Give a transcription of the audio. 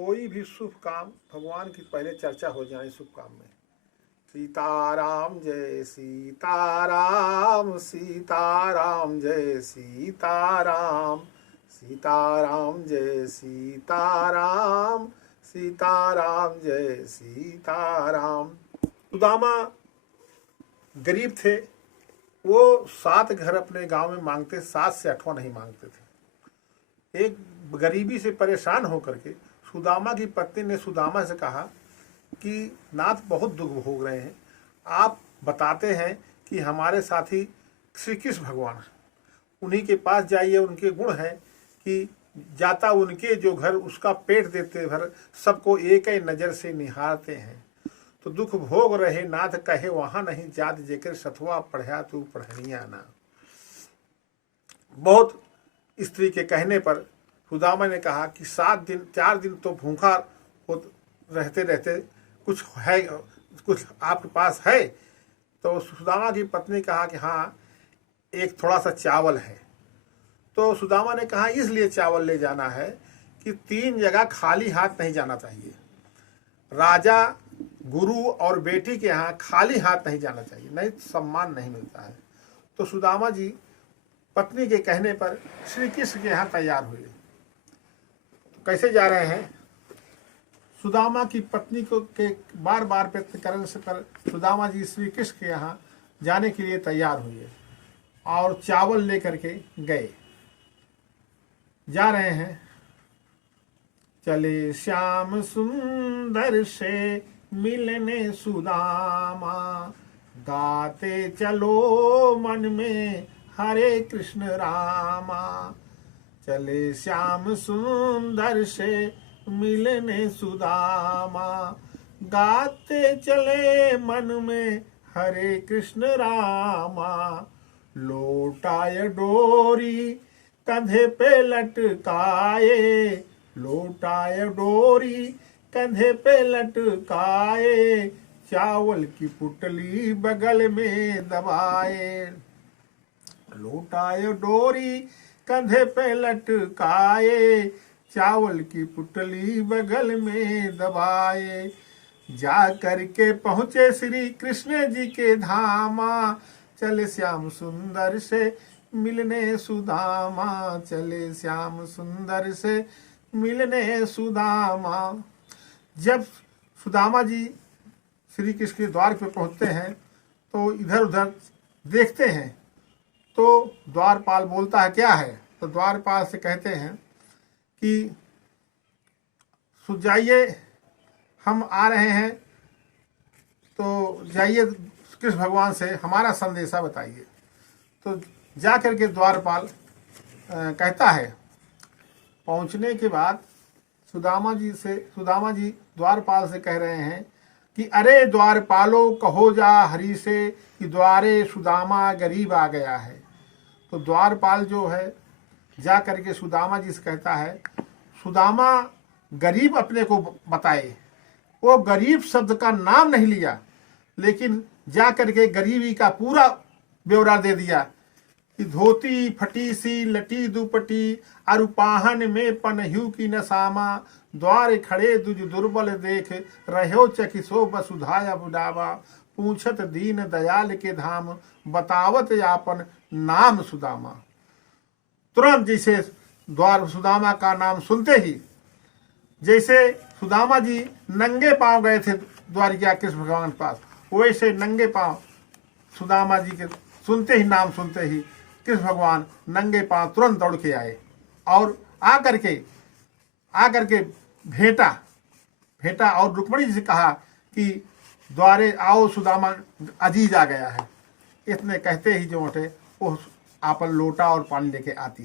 कोई भी शुभ काम भगवान की पहले चर्चा हो जाए शुभ काम में। सीताराम जय सीताराम, सीताराम जय सीताराम, सीताराम जय सीताराम, सीताराम जय सीताराम। सुदामा गरीब थे, वो 7 घर अपने गांव में मांगते, 7 से 8वां नहीं मांगते थे। एक गरीबी से परेशान होकर के सुदामा की पत्नी ने सुदामा से कहा कि नाथ बहुत दुख भोग रहे हैं, आप बताते हैं कि हमारे साथी श्री कृष्ण भगवान, उन्हीं के पास जाइए, उनके गुण हैं कि जाता उनके जो घर उसका पेट देते भर, सबको एक ही नज़र से निहारते हैं। तो दुख भोग रहे नाथ कहे वहाँ नहीं जात, जेकर सतवा पढ़या तू पढ़निया ना। बहुत स्त्री के कहने पर सुदामा ने कहा कि 4 दिन तो भूखा रहते रहते कुछ है, कुछ आपके पास है? तो सुदामा की पत्नी कहा कि हाँ, एक थोड़ा सा चावल है। तो सुदामा ने कहा इसलिए चावल ले जाना है कि 3 जगह खाली हाथ नहीं जाना चाहिए। राजा, गुरु और बेटी के यहाँ खाली हाथ नहीं जाना चाहिए, नहीं सम्मान नहीं मिलता है। तो सुदामा जी पत्नी के कहने पर श्री कृष्ण के यहाँ तैयार हुए। तो कैसे जा रहे हैं? सुदामा की पत्नी को के बार बार प्रयत्न करने से पर सुदामा जी श्री कृष्ण के यहाँ जाने के लिए तैयार हुए और चावल लेकर के गए। जा रहे हैं, चले श्याम सुंदर से मिलने सुदामा, गाते चलो मन में हरे कृष्ण रामा। चले श्याम सुंदर से मिलने सुदामा, गाते चले मन में हरे कृष्ण रामा। लोटाय डोरी कंधे पे लटकाए, लोटाय डोरी कंधे पे लटकाए, चावल की पुटली बगल में दबाए। लोटाय डोरी कंधे पे लटकाए, चावल की पुटली बगल में दबाए। जा करके पहुँचे श्री कृष्ण जी के धामा, चले श्याम सुंदर से मिलने सुदामा, चले श्याम सुंदर से मिलने सुदामा। जब सुदामा जी श्री कृष्ण के द्वार पे पहुँचते हैं तो इधर उधर देखते हैं, तो द्वारपाल बोलता है क्या है? तो द्वारपाल से कहते हैं कि जाइए, हम आ रहे हैं, तो जाइए कृष्ण भगवान से हमारा संदेशा बताइए। तो जा करके द्वारपाल कहता है। पहुंचने के बाद सुदामा जी द्वारपाल से कह रहे हैं कि अरे द्वारपालो कहो जा हरि से कि द्वारे सुदामा गरीब आ गया है। तो द्वारपाल जो है जा करके सुदामा जी से कहता है, सुदामा गरीब अपने को बताए। वो गरीब शब्द का नाम नहीं लिया, लेकिन जा करके गरीबी का पूरा ब्यौरा दे दिया कि धोती फटी सी लटी दुपटी, अरुपाहन में पनह्यू की नसामा। द्वार खड़े दुज दुर्बल देख, रहो चकिसो वसुधाया बुढ़ावा। पूछत दीन दयाल के धाम, बतावत यापन नाम सुदामा। तुरंत जैसे द्वार सुदामा का नाम सुनते ही, जैसे सुदामा जी नंगे पांव गए थे द्वारिका कृष्ण भगवान के पास, वैसे नंगे पांव सुदामा जी के सुनते ही, नाम सुनते ही कृष्ण भगवान नंगे पांव तुरंत दौड़ के आए और आकर के भेंटा और रुक्मणी जी से कहा कि द्वारे आओ, सुदामा अजीज आ गया है। इतने कहते ही जो उठे वो आपन लोटा और पानी लेके आती।